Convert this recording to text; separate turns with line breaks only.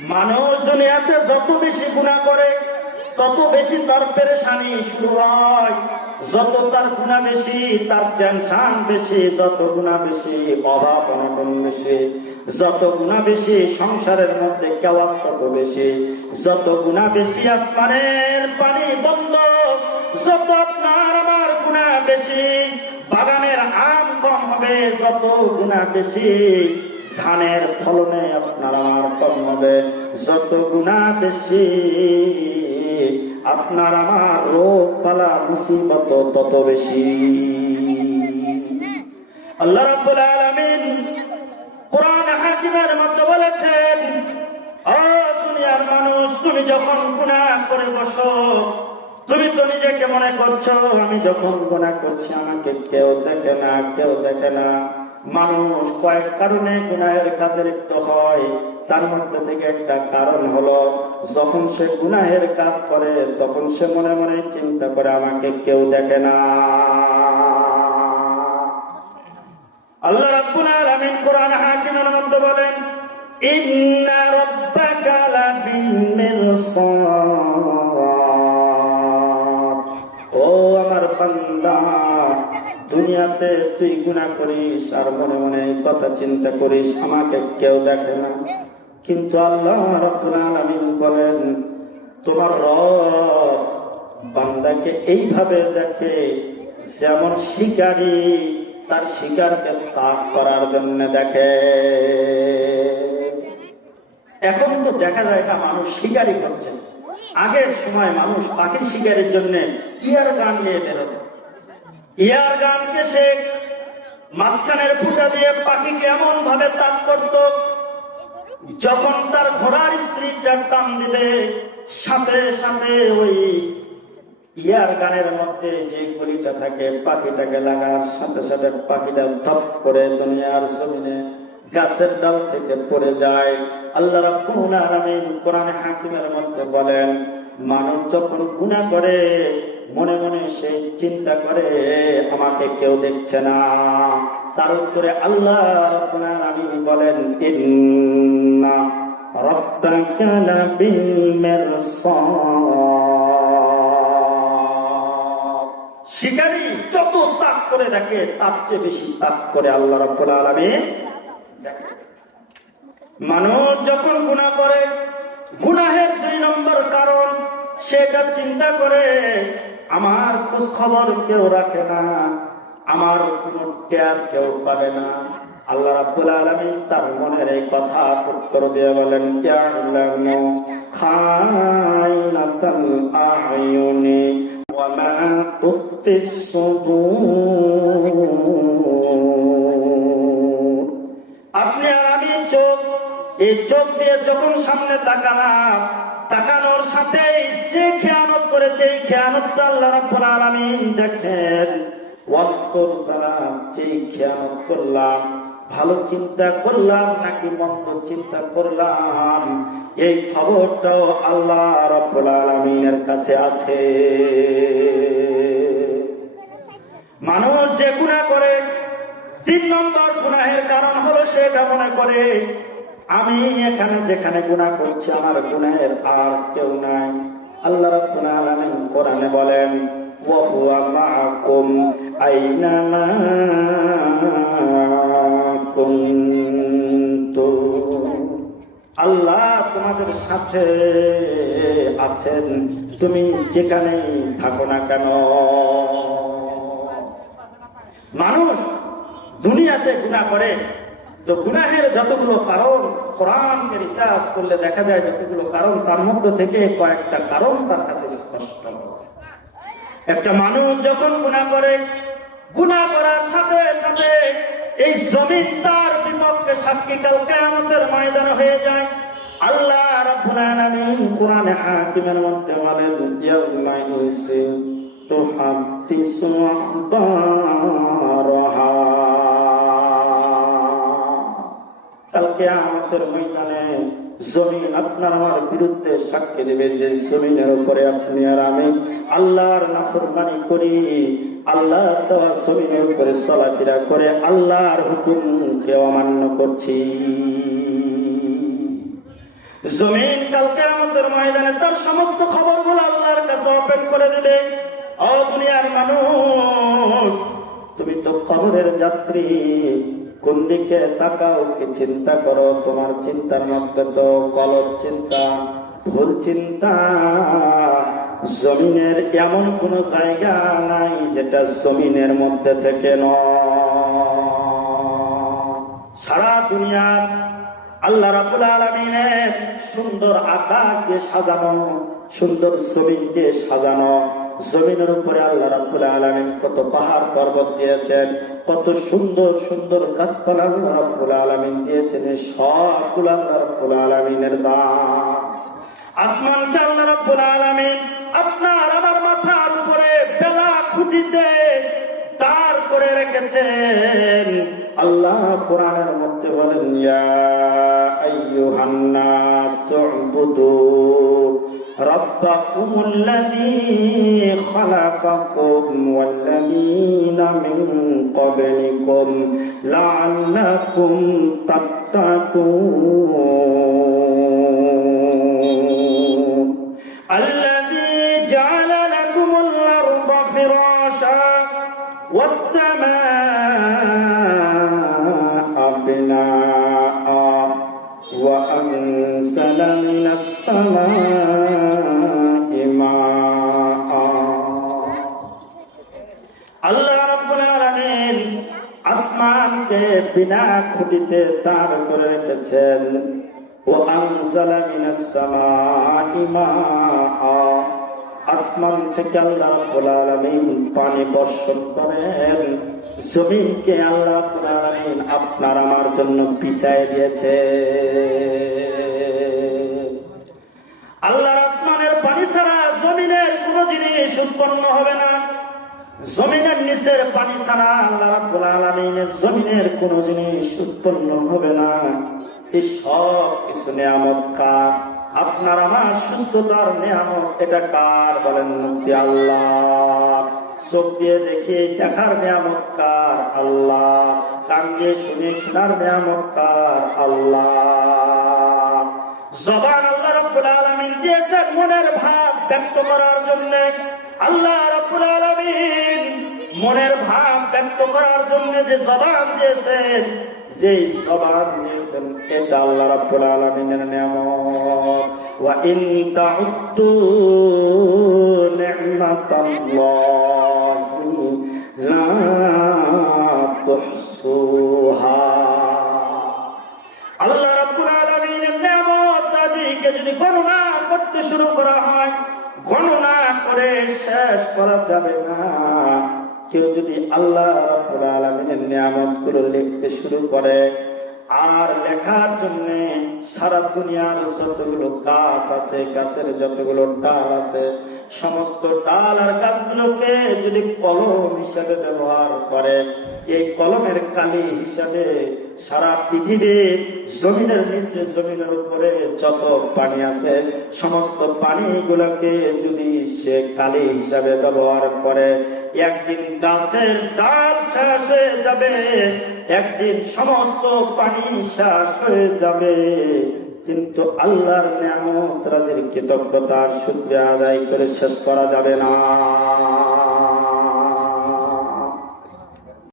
মানুষ দুনিয়াতে যত বেশি গুণা করে, তত বেশি তার পেরেশানি শুরু হয়। যত তার গুণা বেশি, তার টেনশন বেশি, যত গুণা বেশি, অভাব অনটন বেশি, যত গুণা বেশি, সংসারের মধ্যে কেওয়াজ তত বেশি, যত গুণা বেশি, আসমানের পানি বন্ধ, যত আপনার আমার গুণা বেশি, বাগানের আম কম হবে, যত গুণা বেশি ধানের ফলনে আপনার আমার যত গুণা বেশি, আপনার আমার রোগ পালা মুসিবত তত বেশি। আল্লাহ রাব্বুল আলামিন কোরআন হাকিমের মধ্যে বলেছেন, ও দুনিয়ার মানুষ, তুমি যখন গুনাহ করে বসো, তুমি তো নিজেকে মনে করছ, আমি যখন গুনাহ করছি, আমাকে কেউ দেখে না, কেউ দেখে না। মানুষ কয়েক কারণে গুনাহের কাজে লিপ্ত হয়। তার মধ্যে থেকে একটা কারণ হলো, যখন সে গুনাহের কাজ করে, তখন সে মনে মনে চিন্তা করে, আমাকে কেউ দেখে না। আল্লাহ রাব্বুল আলামিন কোরআন হাকিমের মধ্যে বলেন, ইন্না রাব্বাকা দুনিয়াতে তুই গুনাহ করিস আর মনে মনে কথা চিন্তা করিস, আমাকে কেউ দেখে না। কিন্তু আল্লাহ রাব্বুল বলেন, তোমার রব বান্দাকে এইভাবে দেখে যেমন শিকারী, তার শিকারকে তাক করার জন্য দেখে। এখন তো দেখা যায় না মানুষ শিকারি করছে। আগের সময় মানুষ পাখির শিকারির জন্য ইয়ার গান নিয়ে বেরোত। ইয়ার গানকে সে মাঝখানের ফুটা দিয়ে পাখিকে এমন ভাবে তাক করত, যখন তার ঘোড়ার স্ত্রীটা টান দিবে সাথে সাথে ওই ইয়ার গানের মধ্যে যে গুলিটা থাকে, পাখিটাকে লাগার সাথে সাথে পাখিটা ধপ করে দুনিয়ার জমিনে গাছের ডাল থেকে পড়ে যায়। আল্লাহ রাব্বুল আলামিন কোরআনে হাকিমের মধ্যে বলেন, মানুষ যখন গুনাহ করে মনে মনে সেই চিন্তা করে, আমাকে কেউ দেখছে না। তার উত্তরে আল্লাহ আলামিন বলেন যত তাক করে তার চেয়ে বেশি তাক করে আল্লাহ মানুষ যখন গুনাহ করে, গুনাহের দুই নম্বর কারণ সেটা চিন্তা করে আমার খোঁজ খবর কেউ রাখে না, আমার কোনো কেউ পাবে না। আল্লাহ রাব্বুল আলামিন তার মনের এই কথা উত্তর দিয়ে বলেন, ইয়ালামু আপনি আর আমি চোখ, এই চোখ দিয়ে যখন সামনে তাকালাম তাকানোর সাথে যে খেয়ানত করেছে, এই খেয়ানতটা আল্লাহ রাব্বুল আলামিন দেখেন। অন্তর দ্বারা যে খেয়ানত করলাম, ভালো চিন্তা করলাম নাকি মন্দ চিন্তা করলাম, এই খবরটাও আল্লাহ রাব্বুল আলামিনের কাছে আছে। মানুষ যে গুণা করে, তিন নম্বর গুনাহের কারণ হলো সেটা মনে করে আমি এখানে যেখানে গুনাহ করছি, আমার গুণের আর কেউ নাই। আল্লাহ কোরআনে বলেন আইনামা আল্লাহ তোমাদের সাথে আছেন, তুমি যেখানেই থাকো না কেন। মানুষ দুনিয়াতে গুণা করে তো গুনাহের যতগুলো কারণ, কোরআনকে রিসার্চ করলে দেখা যায় যতগুলো কারণ, তার মধ্যে থেকে কয়েকটা কারণ তার কাছে স্পষ্ট। একটা মানুষ যখন গুণা করে গুণা করার সাথে সাথে এই জমিন তার বিপক্ষে সাক্ষী কালকে আমাদের ময়দান হয়ে যায়। আল্লাহ রাব্বুল কোরআনে হাকিমের মধ্যে বলেন ইয়াউমা ইউসির তুহাদ্দিসু আখবারাহা আমাদের ময়দানে জমিন আপনার আমার বিরুদ্ধে সাক্ষী দেবে, যে জমিনের উপরে আপনি আর আমি আল্লাহর নাফরমানি করি আল্লাহ দেওয়া জমিনের উপরে চলাফেরা করে আল্লাহর হুকুমকে অমান্য করছি। জমিন কালকে আমাদের ময়দানে তার সমস্ত খবরগুলো আল্লাহর কাছে ওপেন করে দিবে। ও দুনিয়ার মানুষ, তুমি তো খবরের যাত্রী। কোন দিকে তাকাও, কি চিন্তা করো? তোমার চিন্তার মধ্যে তো কলব চিন্তা, ভুল চিন্তা। জমিনের এমন কোন জায়গা নাই যেটা জমিনের মধ্যে থেকে নয়। সারা দুনিয়ার আল্লাহ রাবুল আলমিনের সুন্দর আকাশ দিয়ে সাজানো, সুন্দর জমিন দিয়ে সাজানো। জমিনের উপরে আল্লাহ রাবুল আলমিন কত পাহাড় পর্বত দিয়েছেন, কত সুন্দর সুন্দর গাছপালা আল্লাহ রাবুল আলমিন দিয়েছেন সবগুলো আল্লাহ রাবুল আলমিনের দান। আসমানকে আল্লাহ রাব্বুল আলামিন আপনার আমার মাথার উপরে বেলা খুঁজিতে দাঁড় করে রেখেছেন। আল্লাহ কোরআনের মধ্যে বলেন, ইয়া আইয়ুহান নাস, উবুদু ربكم الذي خلقكم والذين من قبلكم لعلكم تتقون আসমানকে বিনা খুঁটিতে তার করে রেখেছেন ও আসমান থেকে আল্লাহ রাব্বুল পানি বর্ষণ করেন। জমিনকে আল্লাহ রাব্বুল আপনার আমার জন্য বিছায় দিয়েছে আল্লাহর আসমানের পানি ছাড়া জমিনের কোনো জিনিস উৎপন্ন হবে না। জমিনের নিচের পানি ছাড়া আল্লাহ জমিনের কোন জিনিস উৎপন্ন হবে না। এই সব কিছু নিয়ামত কার? আপনার আমার সুস্থতার নিয়ামত এটা কার বলেন মুক্তি আল্লাহ। চোখ দিয়ে দেখে দেখার নিয়ামত কার? আল্লাহ। কান দিয়ে শুনে শোনার নিয়ামত কার? আল্লাহ। জবান আল্লাহ রাব্বুল আলামিন দিয়েছেন মনের ভাব ব্যক্ত করার জন্য। আল্লাহ মনের ভাব ব্যক্ত করার জন্য যে জবান দিয়েছেন যে জবান দিয়েছেন, এটা আল্লাহ রাব্বুল আলামিনের নিয়ামত। ওয়া ইন তাউদ্দু নি'মাতাল্লাহি লা তুহসুহা। আল্লাহ রাব্বুল আলামিনের নিয়ামত যদি গণনা করতে শুরু করা হয়, গণনা শেষ করা যাবে না। কেউ যদি আল্লাহ আলামিনের নিয়ামতগুলো লিখতে শুরু করে, আর লেখার জন্য সারা দুনিয়ার যতগুলো গাছ আছে, গাছের যতগুলো ডাল আছে, সমস্ত ডাল আর গাছগুলোকে যদি কলম হিসাবে ব্যবহার করে, এই কলমের কালি হিসাবে সারা পৃথিবীর জমিনের নিচে জমিনের উপরে যত পানি আছে, সমস্ত পানিগুলোকে যদি সে কালি হিসাবে ব্যবহার করে, একদিন গাছের ডাল শেষ হয়ে যাবে, একদিন সমস্ত পানি শেষ হয়ে যাবে। কিন্তু আল্লাহর নিয়ামত, রাজির কৃতজ্ঞতার সূত্রে আদায় করে শেষ করা যাবে না।